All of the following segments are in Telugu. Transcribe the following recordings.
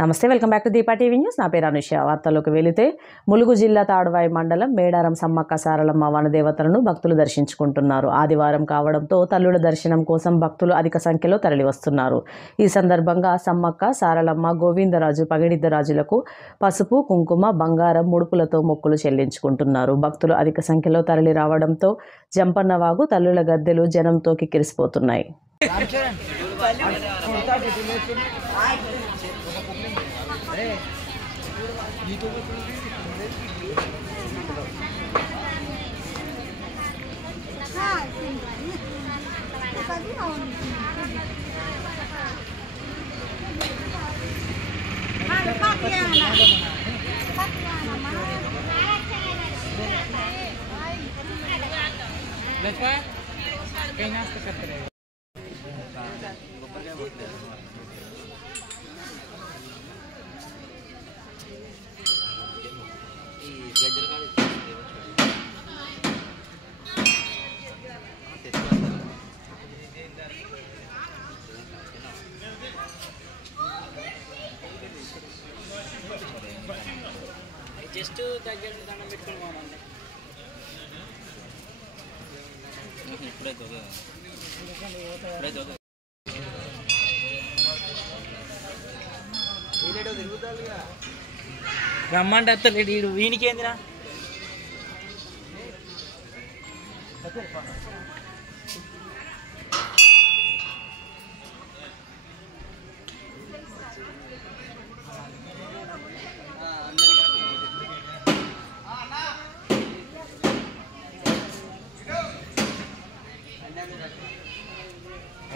నమస్తే, welcome back to Deepa TV news. నా పేరు అనుష. వార్తల్లోకి వెళితే ములుగు జిల్లా తాడువాయి మండలం మేడారం సమ్మక్క సారలమ్మ వనదేవతలను భక్తులు దర్శించుకుంటున్నారు. ఆదివారం కావడంతో తల్లుల దర్శనం కోసం భక్తులు అధిక సంఖ్యలో తరలివస్తున్నారు. ఈ సందర్భంగా సమ్మక్క సారలమ్మ గోవిందరాజు పగిడిద్దరాజులకు పసుపు కుంకుమ బంగారం ముడుపులతో మొక్కులు చెల్లించుకుంటున్నారు. భక్తులు అధిక సంఖ్యలో తరలి రావడంతో జంపన్నవాగు తల్లుల గద్దెలు జనంతో కిక్కిరిసిపోతున్నాయి. జస్ట్ దగ్గర దండం పెట్టుకుని పోవాలండి. రమ్మంటే అత్తలేడు వీడు. వీనికి ఏందిరా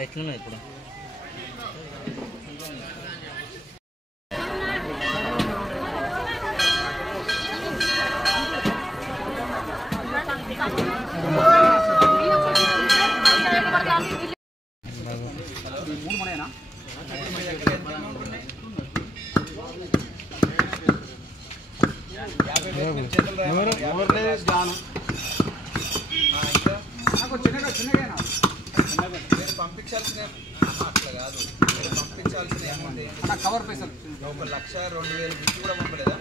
ఎట్లున్నా ఇప్పుడు పంపించాల్సిన అట్లా కాదు, పంపించాల్సిన ఏముంది కవర్ పైసలు 1,02,000 బిల్లు కూడా పంపలేదా?